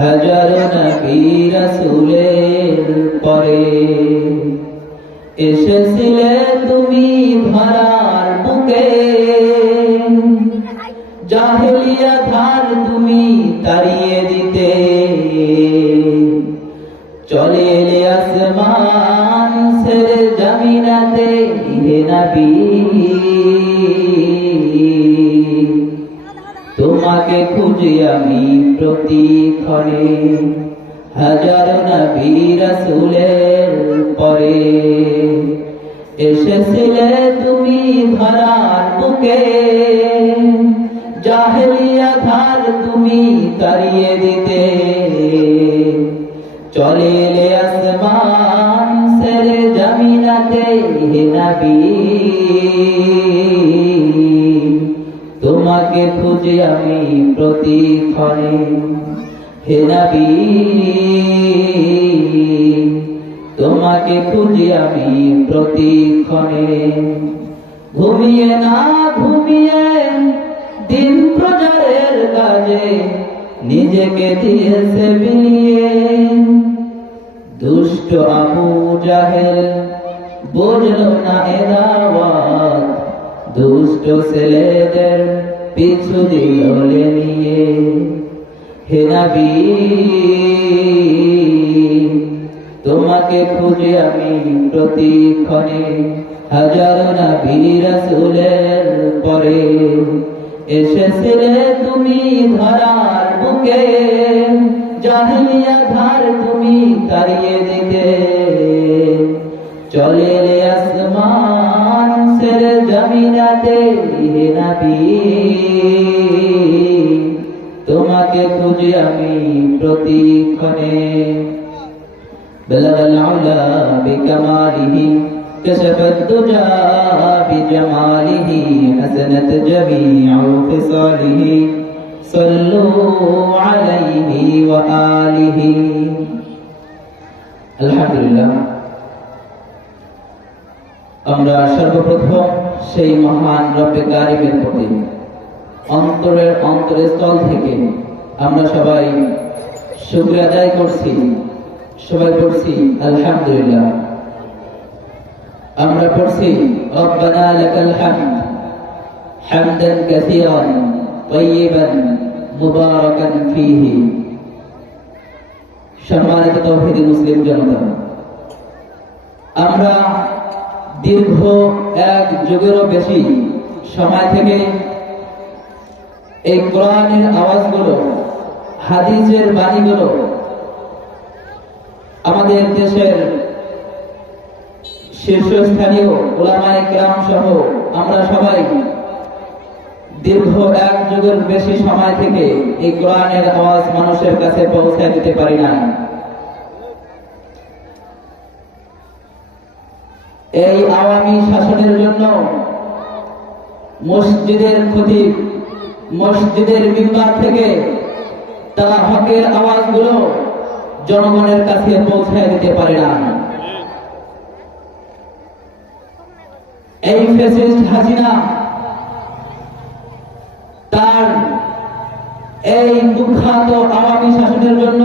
হাজারো নবী রাসূলের পরে এসেছিলে তুমি ধরার বুকে, জাহেলিয়া ধার তুমি তাড়িয়ে দিতে, চলে এলে আসমান ছেড়ে জমিনাতে হে নবী। তোমাকে খুঁজি আমি প্রতিক্ষণে, হাজারো নবী রাসূলের পরে এসেছিলে তুমি ধরার বুকে, জাহেলিয়া ধার তুমি তাড়িয়ে দিতে, চলে এলে আসমান ছেড়ে জমিনাতে হে নবী। তোমাকে খুঁজি আমি প্রতিক্ষণে হে নবী, তোমাকে খুঁজি আমি প্রতিক্ষণে। ঘুমিয়ে না ঘুমিয়ে দিন প্রচারের কাজে নিজেকে দিয়েছে বিলিয়ে, দুষ্ট আবু জাহেল বুঝলো না এ দাওয়াত, দুষ্ট ছেলেদের পিছু দিল নিয়ে হে নবী। তোমাকে খুঁজে আমি প্রতিক্ষণে, হাজারো নবী রাসূলের পরে এসেছিলে তুমি ধরার বুকে, জাহেলিয়া ধার তুমি তাড়িয়ে দিতে, চলে এলে আসমান ছেড়ে জমিনাতে হে নবী। তোমাকে খুঁজি আমি প্রতিক্ষণে। بلغ العلا بكماله كشف الدجى بجماله حسنت جميع خصاله صلوا عليه وآله। আলহামদুলিল্লাহ, আমরা সর্বপ্রথম সেই মহান রব্বে কারিমের প্রতি অন্তরের অন্তরস্থল থেকে আমরা সবাই শুকরিয়া আদায় করছি, সবাই পড়ছি আলহামদুলিল্লাহ। আমরা পড়ছি রব্বানা লাকাল হামদ হামদান কাসীরান তাইয়িবান মুবারাকান ফীহি। সম্মানিত তাওহীদি মুসলিম জনতা, আমরা দীর্ঘ এক যুগেরও বেশি সময় থেকে এই কোরআনের আওয়াজগুলো, হাদিসের বাণীগুলো আমাদের দেশের শীর্ষস্থানীয় উলামায়ে কেরাম সহ আমরা সবাই দীর্ঘ এক যুগের বেশি সময় থেকে এই কোরআনের আওয়াজ মানুষের কাছে পৌঁছে দিতে পারি না। এই আওয়ামী শাসনের জন্য মসজিদের খতিব, মসজিদের মিম্বার থেকে তারা হকের আওয়াজগুলো জনগণের কাছে পৌঁছে দিতে পারে না। এই ফ্যাসিস্ট হাসিনা তার এই কুখ্যাত আওয়ামী শাসনের জন্য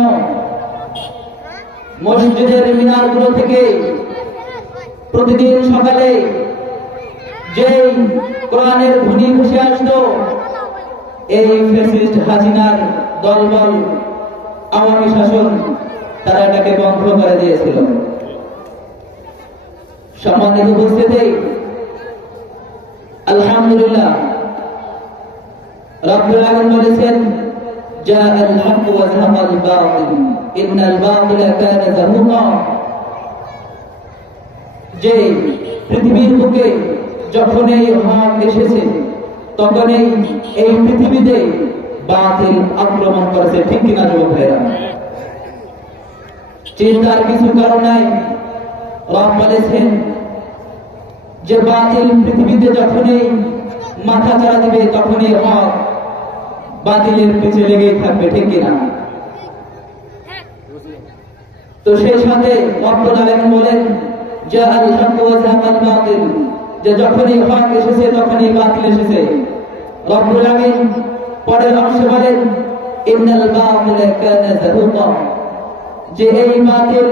মসজিদের মিনারগুলো থেকে প্রতিদিন সকালে যেই কোরআনের ধ্বনি ভেসে আসতো, এই ফ্যাসিস্ট হাসিনার দলবল আওয়ামী শাসন তারা এটাকে বন্ধ করে দিয়েছিল। সম্মানিত উপস্থিতি, আলহামদুলিল্লাহ, রব্বুল আলামিন বলেছেন জাআল হক ওয়া যাহাকাল বাতিল ইন্নাল বাতিলা কানা যাহুকা। যে পৃথিবীর বুকে যখন এই হক এসেছে তখনই এই পৃথিবীতে বাতিল আক্রমণ করেছে, ঠিক কিনা যুবক ভাইরা? চিন্তার কিছু কারণ নাই। রব বলেছেন যে বাতিল পৃথিবীতে যখনই মাথা চাড়া দিবে তখনই হক বাতিলের পিছে লেগেই থাকবে, ঠিক কিনা? তো সেই সাথে রব্বুল আলামিন বলেন জাআল হক ওয়া যাহাকাল বাতিল, যে যখনই হক এসেছে তখনই বাতিল এসেছে। রব্বুল আলামিন পরের অংশে বলেন ইন্নাল বাতিলা কানা যাহুকা, যে এই বাতিল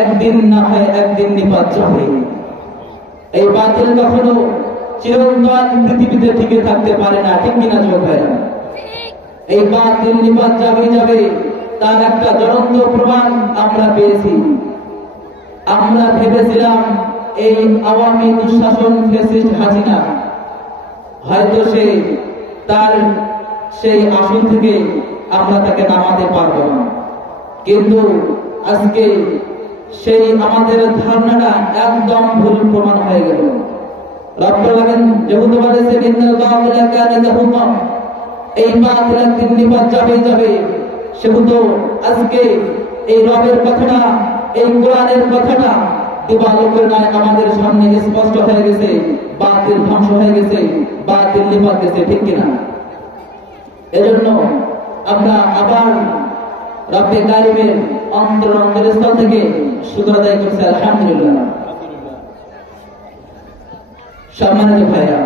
একদিন না হয় একদিন নিপাত যাবে। এই বাতিল কখনো চিরন্তন পৃথিবীতে টিকে থাকতে পারে না, ঠিক কিনা যুবক ভাইরা? এই বাতিল নিপাত যাবে, তার একটা জ্বলন্ত প্রমাণ আমরা পেয়েছি। আমরা ভেবেছিলাম এই আওয়ামী দুঃশাসন ফ্যাসিস্ট হাসিনা হয়তো তার সেই আসন থেকে আমরা তাকে নামাতে পারবো না, কিন্তু আজকে সেই আমাদের ধারণাটা একদম ভুল প্রমাণ হয়ে গেল। রব্বুল আলামিন যেহেতু বলেছেন ইন্নাল বাতিলা কানা যাহুকা, এই বাতিল একদিন নিপাত যাবে, সেহেতু আজকে এই রবের কথাটা, এই কোরআনের কথাটা দিবালোকের ন্যায় আমাদের সামনে স্পষ্ট হয়ে গেছে। বাতিল ধ্বংস হয়ে গেছে, বাতিল নিপাত গেছে, ঠিক কিনা? এজন্য আমরা আবার রব্বে কারিমের অন্তরস্থল থেকে শুকর আদায় করছি, আলহামদুলিল্লাহ। সম্মানিত ভাইরা,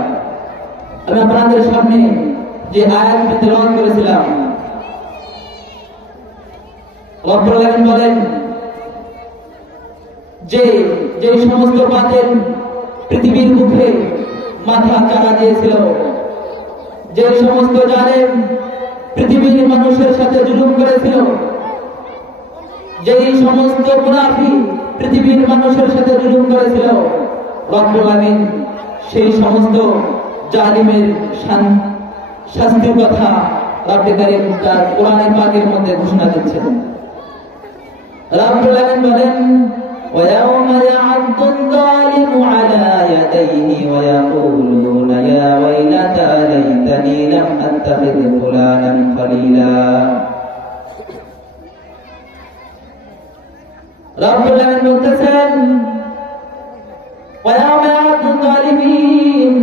আমি আপনাদের সামনে যে আয়াতটি তেলাওয়াত করেছিলাম, রব্বুল আলামিন বলেন যে সমস্ত বাতিল পৃথিবীর মুখে মাথা চাড়া দিয়েছিল, যে সমস্ত জালেম পৃথিবীর মানুষের সাথে জুলুম করেছিল, যেই সমস্ত মুনাফিক পৃথিবীর মানুষের সাথে জুলুম করেছিল, রব্বুল আলামিন সেই সমস্ত জালিমের শাস্তির কথা রব্বে কারীম তার কোরআনে পাকের মধ্যে ঘোষণা দিচ্ছেন। রব্বুল আলামিন বলেন وَيَوْمَ يَعَضُّ الظَّالِمُ عَلَى يَدَيْهِ وَيَقُولُ يَا وَيْلَتَى لَيْتَنِي لَمْ أَتَّخِذْ فُلَانًا خَلِيلًا। রব্বুল আলামিন বলতেছেন وَيَوْمَ يَعَضُّ الظَّالِمِينَ,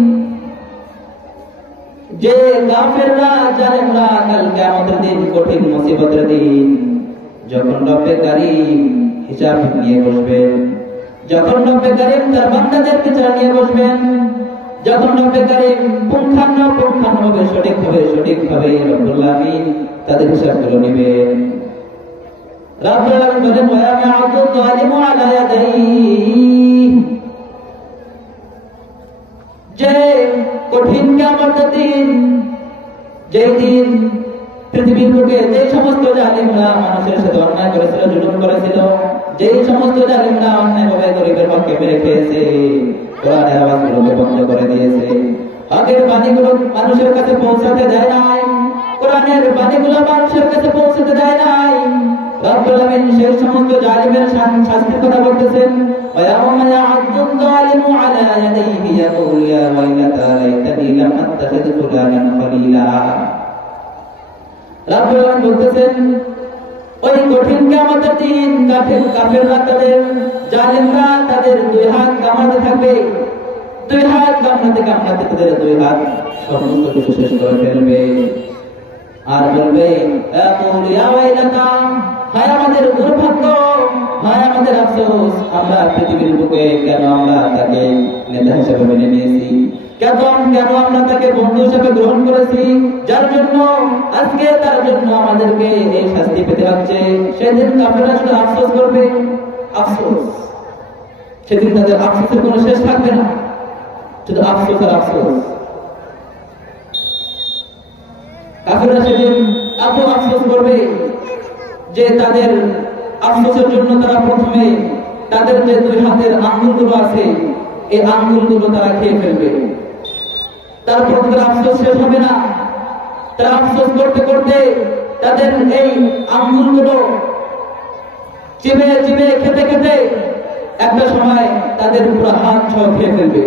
যে কাফেররা জালেমরা কাল কিয়ামতের দিন, কঠিন মুসিবতের দিন, যখন রব্বে কারীম হিসাব নিয়ে বসবেন, যখন রব্বে কারীম তার বান্দাদের বিচার নিয়ে বসবেন, যখন রব্বে কারীম পুঙ্খানুপুঙ্খভাবে সঠিকভাবে রব্বুল আলামিন তাদের হিসাবগুলো নেবেন। রব্বুল আলামিন বলেন ওয়া ইয়া'উদু যালিমু আলা ইয়াদাইহি, যে কঠিন কিয়ামতের দিন, যেই দিন পৃথিবীর বুকে যে সমস্ত জালিমরা মানুষের সাথে অন্যায় করেছিল, জুলুম করেছিল, যেই সমস্ত জালিমরা অন্যায়ভাবে গরিবের হককে মেরে খেয়েছে, কোরআনের আওয়াজগুলোকে বন্ধ করে দিয়েছে, হকের বাণীগুলো মানুষের কাছে পৌঁছাতে দেয় নাই, কোরআনের বাণীগুলো মানুষের কাছে পৌঁছাতে দেয় নাই, রব্বুল আলামিন সেই সমস্ত জালিমের শাস্তির কথা বলতেছেন। وَيَوْمَ يَعَضُّ الظَّالِمُ عَلَى يَدَيْهِ يَقُولُ يَا وَيْلَتَى لَيْتَنِي لَمْ أَتَّخِذْ فُلَانًا خَلِيلًا। রব্বুল আলামিন বলতেছেন ওই কঠিন কিয়ামতের দিন কাফেররা তাদের, জালিমরা তাদের দুই হাত কামড়াতে থাকবে, দুই হাত কামড়াতে তাদের দুই হাত সমস্ত কিছু শেষ করে ফেলবে, আর বলবে ইয়া ওয়াইলাতা, হায় আমাদের দুর্ভাগ্য, হায় আমাদের আফসোস, আমরা পৃথিবীর বুকে কেন আমরা তাকে নেতা হিসেবে মেনে নিয়েছি, কেন আমরা তাকে বন্ধু হিসেবে গ্রহণ করেছি, যার জন্য আজকে তার জন্য আমাদেরকে এই শাস্তি পেতে হচ্ছে। সেদিন কাফেররা শুধু আফসোস করবে, আফসোস, সেদিন তাদের আফসোসের কোনো শেষ থাকবে না, শুধু আফসোস আর আফসোস। কাফেররা সেদিন এত আফসোস করবে যে তাদের আফসোসের জন্য তারা প্রথমে তাদের যে দুই হাতের আঙ্গুলগুলো আছে, এই আঙ্গুলগুলো তারা খেয়ে ফেলবে। তারপর তাদের আফসোস শেষ হবে না, তারা আফসোস করতে করতে তাদের এই আঙ্গুলগুলো চিবে খেতে একটা সময় তাদের পুরো হাত সহ খেয়ে ফেলবে।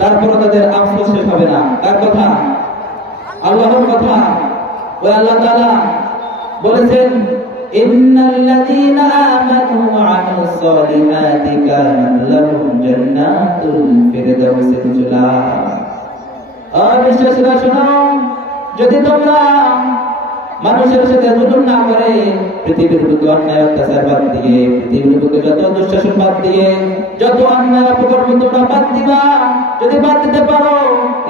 তারপর তাদের আফসোস শেষ হবে না। কার কথা? আল্লাহর কথা। ওই আল্লাহ তাআলা বলেছেন ইন্নাল্লাযীনা আমানু ওয়া আমিলুস সালিহাতি কানাত লাহুম জান্নাতুল ফিরদাউসি নুজুলা। আর বিশ্বাসীরা শোনো, যদি তোমরা মানুষের সাথে জুলুম না করে, পৃথিবীর বুকে অন্যায় অত্যাচার বাদ দিয়ে, পৃথিবীর বুকে যত দুঃশাসন বাদ দিয়ে, যত অন্যায় অপকর্ম তোমরা বাদ দিবা, যদি বাদ দিতে পারো,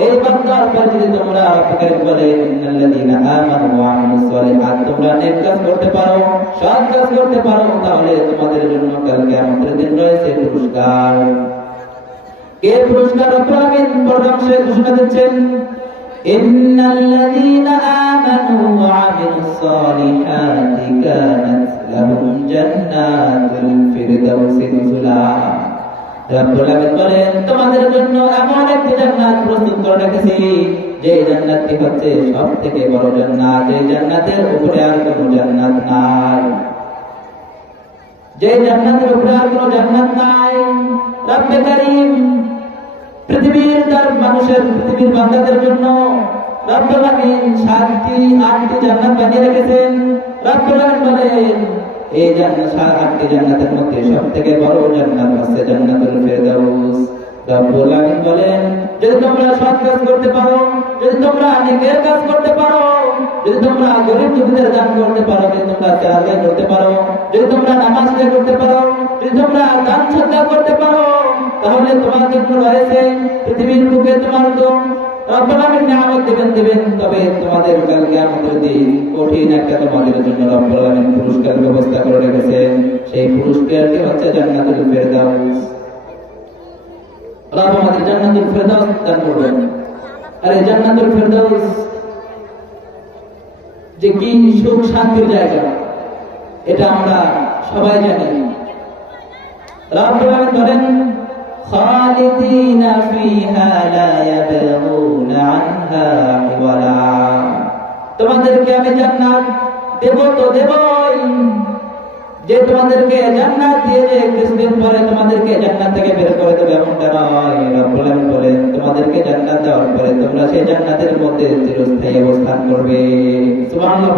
এই বান্দার পর যদি তোমরা ফিকির করে ইন্নাল্লাযীনা আমানু ওয়া আমিলুস সালিহাত, তোমরা নেক কাজ করতে পারো, সৎ কাজ করতে পারো, তাহলে তোমাদের জন্য কাল কিয়ামতের দিন রয়েছে পুরস্কার। কে পুরস্কার? রব্বুল আমিন পরকালে ঘোষণা দিচ্ছেন, ইন্নাল্লাযীনা আমানু ওয়া আমিলুস সালিহাতি কানাত লাহুম জান্নাতুল ফিরদাউসি নুজুলা। রব্বুল আমিন বলেন, তোমাদের জন্য এমন একটি জান্নাত প্রস্তুত করে রেখেছি, যে জান্নাতটি হচ্ছে সবথেকে বড় জান্নাত, যে জান্নাতের উপরে আর কোনো জান্নাত নাই, যে জান্নাতের উপরে আর কোনো জান্নাত নাই। রব্বে কারীম পৃথিবীর তার মানুষের, পৃথিবীর বান্দাদের জন্য রব্বুল আমিন 7টি 8টি জান্নাত বানিয়ে রেখেছেন। রব্বুল আমিন বলেন, এই জান্নাত 8টি জান্নাতের মধ্যে সবথেকে বড় জান্নাত হচ্ছে জান্নাতুল ফিরদাউস। রব্বুল আমিন বলেন, যদি তোমরা সৎ কাজ করতে পারো, যদি তোমরা নেকের কাজ করতে পারো, যদি তোমরা গরীব দুঃখীদের দান করতে পারো, যদি তোমরা সালাত করতে পারো, যদি তোমরা নামাজ আদায় করতে পারো, যদি তোমরা দান সদকা করতে পারো, তাহলে তোমার জন্য রয়েছে পৃথিবীর বুকে তোমার তো রব্বুল আমিন নিয়ামত দিবেন, তবে তোমাদের কাল কিয়ামতের দিন কঠিন একটা তোমাদের জন্য রব্বুল আমিন পুরস্কার ব্যবস্থা করে রেখেছেন। সেই পুরস্কারটি হচ্ছে জান্নাতুল ফিরদাউস। আল্লাহ আমাদের জান্নাতুল ফিরদাউস দান করবেন। আর এই জান্নাতুল ফিরদাউস যে কি সুখ শান্তির জায়গা, এটা আমরা সবাই জানি। রব্বুল আমিন বলেন, খালিদিনা ফিহা লা ইয়াবগুনা আনহা হিওয়ালা। তোমাদেরকে আমি জান্নাত দেব তো দেবই, যে তোমাদেরকে জান্নাত দিয়ে যে কিছুদিন পরে তোমাদেরকে জান্নাত থেকে বের করে দেবে এমনটা নয়। রব্বুল আমিন বলেন, তোমাদেরকে জান্নাত দেওয়ার পরে তোমরা সেই জান্নাতের মধ্যে চিরস্থায়ী অবস্থান করবে। সুবহানাল্লাহ।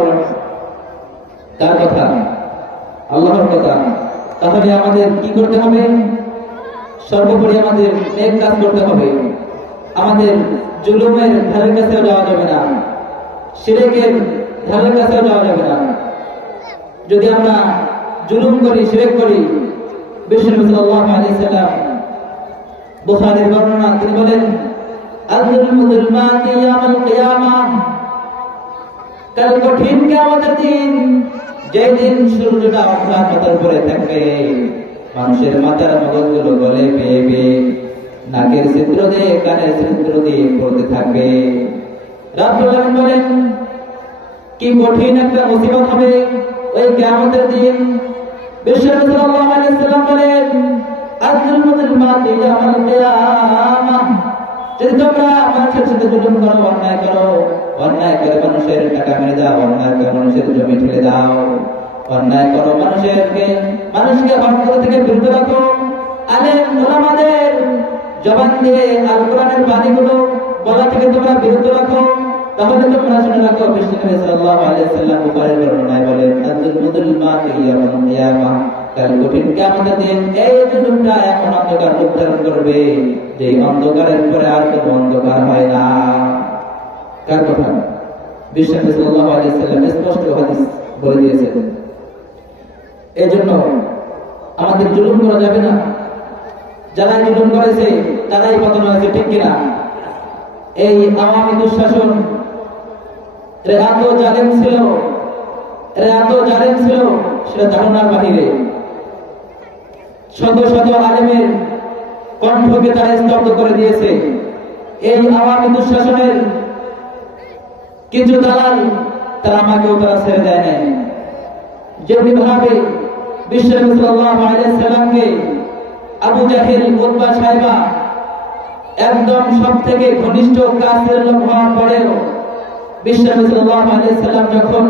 কার কথা? আল্লাহর কথা। তাহলে আমাদের কি করতে হবে? সর্বোপরি আমাদের নেক কাজ করতে হবে। আমাদের জুলুমের ধারের কাছেও যাওয়া যাবে না, শিরকের ধারের কাছেও যাওয়া যাবে না। যদি আমরা জুলুম করি, শিরক করি, বিশ্বনবী সাল্লাল্লাহু আলাইহি সাল্লাম বুখারীর বর্ণনা, তিনি বলেন, আল-যুলমু যুলমাতি ইয়াউমাল কিয়ামাহ, কাল কঠিন কিয়ামতের দিন, যেই দিন সূর্যটা অন্ধকার মাথার উপরে থাকবে, মানুষের মাথার মগজগুলো গলে বেয়ে নাকের ছিদ্র দিয়ে, কানের ছিদ্র দিয়ে পড়তে থাকবে। রব্বুল আমিন বলেন, কি কঠিন একটা মুসিবত হবে ওই কিয়ামতের দিন। বিশ্বনবী সাল্লাল্লাহু আলাইহি সাল্লাম বলেন, আল-যুলমু যুলমাতি ইয়াউমাল কিয়ামাহ, যদি তোমরা মানুষের সাথে জুলুম করো, অন্যায় করো, অন্যায় করে মানুষের টাকা মেরে দাও, অন্যায় করে মানুষের জমি ঠেলে দাও, অন্যায় করো, মানুষকে হক থেকে বিরত রাখো, আলেম ওলামাদের জবান দিয়ে আল কোরআনের বাণীগুলো বলা থেকে তোমরা বিরত রাখো, তাহলে তোমরা শুনে রাখো, বিশ্বনবী সাল্লাল্লাহু আলাইহি সাল্লাম বুখারীর বর্ণনায় বলেন, আল-যুলমু যুলমাতি ইয়াউমাল কিয়ামাহ, কাল কঠিন কিয়ামতের দিন এই জুলুমটা এমন অন্ধকার রূপ ধারণ করবে, যে অন্ধকারের পরে আর কোনো অন্ধকার হয় না। কার কথা? বিশ্বনবী সাল্লাল্লাহু আলাইহি সাল্লাম স্পষ্ট হাদিস বলে দিয়েছেন। এজন্য আমাদের জুলুম করা যাবে না। যারা জুলুম করেছে তারাই পতন হয়েছে, ঠিক কিনা? এই আওয়ামী দুঃশাসন এত জালেম ছিল, সেটা ধারণার বাহিরে। শত শত আলেমের কণ্ঠকে তারা স্তব্ধ করে দিয়েছে। এই আওয়ামী দুঃশাসনের কিছু দালাল, তারা আমাকেও তারা ছেড়ে দেয় নাই। যেভাবে বিশ্বনবী সাল্লাল্লাহু আলাইহি সাল্লামকে আবু জাহেল, উতবা, সাইবা একদম সবথেকে ঘনিষ্ঠ কাছের লোক হওয়ার পরেও বিশ্বনবী সাল্লাল্লাহু আলাইহি সাল্লাম যখন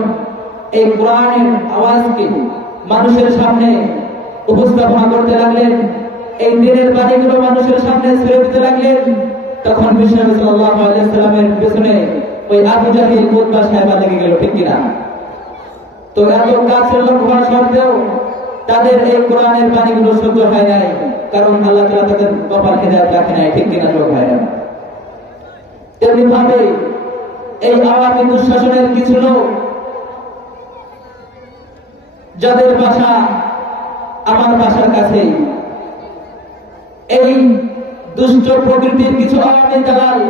এই কোরআনের আওয়াজকে মানুষের সামনে উপস্থাপনা করতে লাগলেন, এই দিনের বাণীগুলো মানুষের সামনে ছেড়ে দিতে লাগলেন, তখন বিশ্বনবী সাল্লাল্লাহু আলাইহি সাল্লামের পেছনে ওই আবু জাহেল, উতবা, সাইবা লেগে গেল, ঠিক কিনা? তো এত কাছের লোক হওয়া সত্ত্বেও তাদের এই কোরআনের বাণীগুলো সহ্য হয় নাই, কারণ আল্লাহ তাআলা তাদের কপাল হেদায়েত রাখে নাই, ঠিক কিনা লোক ভাইরা? তেমনি ভাবে এই আওয়ামী দুঃশাসনের কিছু লোক যাদের বাসা আমার বাসার কাছে, এই দুষ্ট প্রকৃতির কিছু আওয়ামী দালাল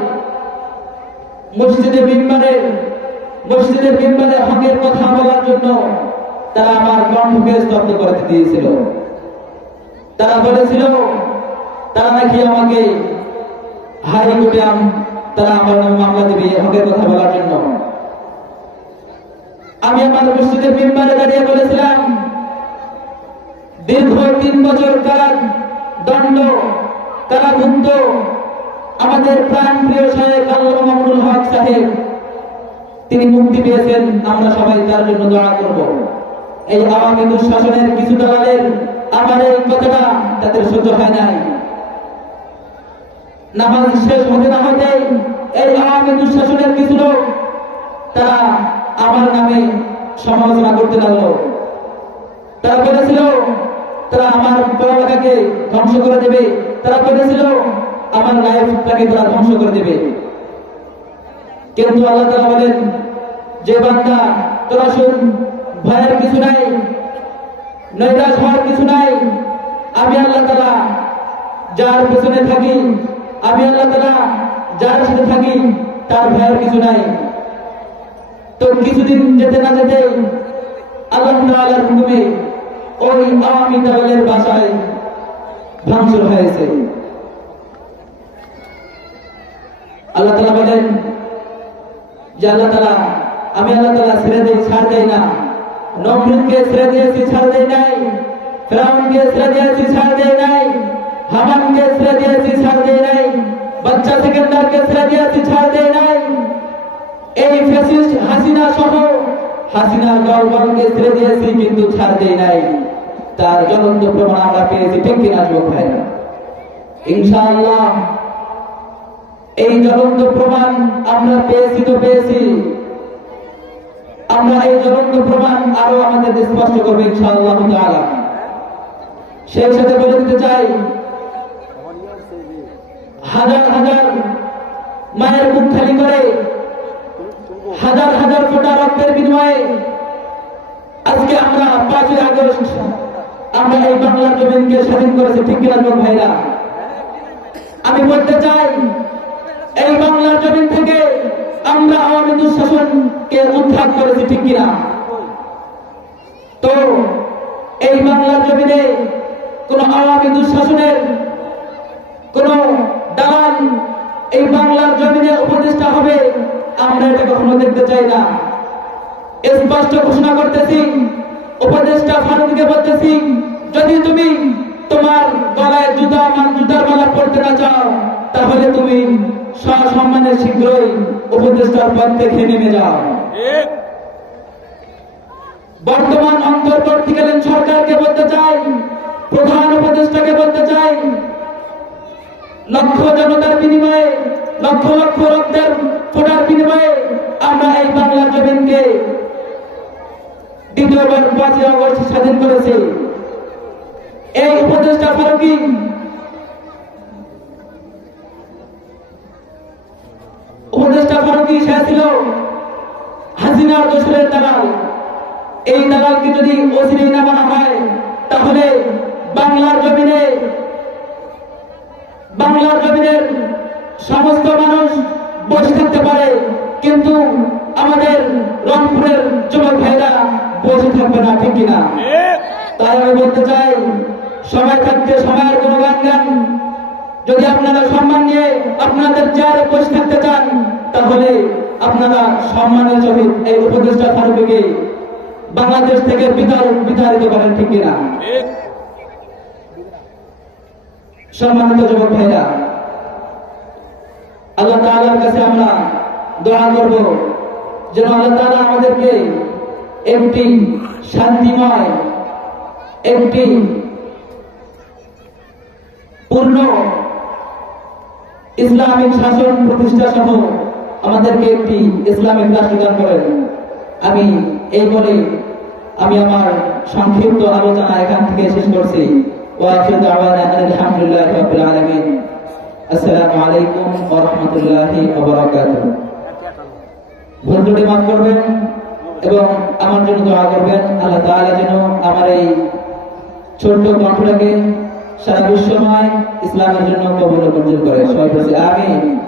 মসজিদের মিম্বারে হকের কথা বলার জন্য তারা আমার কণ্ঠকে স্তব্ধ করে দিয়েছিল। তারা বলেছিল তারা নাকি আমাকে হাইকোর্টে তারা আমার নামে মামলা দেবে হকের কথা বলার জন্য। আমি আমার মসজিদের মিম্বারে দাঁড়িয়ে বলেছিলাম দীর্ঘ 3 বছর কারাদণ্ড কারাভুক্ত আমাদের প্রাণ প্রিয় সাহেব আল্লামা মামুনুল হক সাহেব, তিনি মুক্তি পেয়েছেন। আমরা সবাই তার জন্য দোয়া করব। এই আওয়ামী দুঃশাসনের কিছু দালালের আমার এই কথাটা তাদের সহ্য হয় নাই। নামাজ শেষ হতে না হতে এই আওয়ামী দুঃশাসনের কিছু লোক তারা আমার নামে সমালোচনা করতে লাগলো। তারা বলেছিল তারা আমার পড়ালেখাকে ধ্বংস করে দেবে, তারা বলেছিল আমার লাইফটাকে তারা ধ্বংস করে দেবে। কিন্তু আল্লাহ তাআলা বলেন যে বান্দা তোরা শুন, ভয়ের কিছু নাই, নৈরাশ হওয়ার কিছু নাই। আমি আল্লাহ তাআলা যার পেছনে থাকি, আমি আল্লাহ তাআলা যার সাথে থাকি, তার ভয়ের কিছু নাই। তো কিছুদিন যেতে না যেতে আল্লাহ তাআলার হুকুমে ওই আওয়ামী দালালের বাসায় ভাঙচুর হয়েছে। আল্লাহ তাআলা বলেন যে আমি আল্লাহ তাআলা ছাড় দেই না। নমরুদকে ছেড়ে দিয়েছি, ছাড় দেই নাই। ফিরআউনকে ছেড়ে দিয়েছি, ছাড় দেই নাই। হামানকে ছেড়ে দিয়েছি, ছাড় দেই নাই। বাচ্চা সেকেন্ডারকে ছেড়ে দিয়েছি, ছাড় দেই নাই। এই ফ্যাসিস্ট হাসিনা সহ হাসিনার দলবলকে ছেড়ে দিয়েছি, কিন্তু ছাড় দেই নাই। তার জ্বলন্ত প্রমাণ আমরা পেয়েছি, ঠিক কিনা যুবক ভাইরা? ইনশাআল্লাহ এই জ্বলন্ত প্রমাণ আমরা পেয়েছি। আমরা এই জ্বলন্ত প্রমাণ আরো আমাদের স্পষ্ট করবো ইনশাআল্লাহ তাআলা। সেই সাথে বলে দিতে চাই, হাজার হাজার মায়ের বুক খালি করে, হাজার হাজার ফোঁটা রক্তের বিনিময়ে আজকে আমরা 5ই আগস্ট আমরা এই বাংলার জমিনকে স্বাধীন করেছি, ঠিক কিনা যুবক ভাইরা? আমি বলতে চাই এই বাংলার জমিন থেকে আমরা আওয়ামী দুঃশাসনকে উদ্ধার করেছি, ঠিক কিনা? তো এই বাংলার জমিনে কোন আওয়ামী দুঃশাসনের কোন দালাল এই বাংলার জমিনে উপদেষ্টা হবে, আমরা এটা কখনো দেখতে চাই না। স্পষ্ট ঘোষণা করতেছি, উপদেষ্টা ফারুককে বলতেছি, যদি তুমি তোমার গলায় জুতার মালা পড়তে না চাও, তাহলে তুমি সসম্মানে শীঘ্রই উপদেষ্টার পদ থেকে নেমে যাও। বর্তমান অন্তর্বর্তীকালীন সরকারকে বলতে চাই, প্রধান উপদেষ্টাকে বলতে চাই, লক্ষ জনতার বিনিময়ে, লক্ষ লক্ষ রক্তের ফোঁটার বিনিময়ে আমরা এই বাংলার জমিনকে দ্বিতীয়বার 5ই আগস্ট স্বাধীন করেছি। এই উপদেষ্টা ফারুকী সে ছিল হাসিনার দোসরের দালাল। এই দালালকে যদি ওসিরে না বানা হয়, তাহলে বাংলার জমিনের সমস্ত মানুষ বসে থাকতে পারে, কিন্তু আমাদের রংপুরের যুবক ভাইরা বসে থাকবে না, ঠিক কিনা? তাই আমি বলতে চাই, সময় থাকতে সময়ের কোনো গান যদি আপনারা সম্মান নিয়ে আপনাদের চেয়ারে বসে থাকতে চান, তাহলে আপনারা সম্মানের সহিত এই উপদেষ্টা ফারুকীকে বাংলাদেশ থেকে বিতাড়িত করেন, ঠিক কিনা? সম্মানিত যুবক ভাইরা, আল্লাহ তাআলার কাছে আমরা দোয়া করব যেন আল্লাহ তাআলা আমাদেরকে একটি শান্তিময়, একটি পূর্ণ ইসলামিক শাসন প্রতিষ্ঠা সহ আমাদেরকে একটি ইসলামিক রাষ্ট্র দান করেন। আমি এই বলে আমি আমার সংক্ষিপ্ত আলোচনা এখান থেকে শেষ করছি। ওয়া আখিরু দাওয়ানা আলহামদুলিল্লাহি রাব্বিল আলামিন। আসসালামু আলাইকুম ওয়া রাহমাতুল্লাহি ওয়া বারাকাতুহু। ভুল ত্রুটি মাফ করবেন। এবং আমার জন্য দোয়া করবেন। আল্লাহ তাআলা যেন আমার এই ছোট্ট কণ্ঠটাকে সারা বিশ্বময় ইসলামের জন্য কবুল ও মঞ্জুর করে। সবাই বলছি আমিন।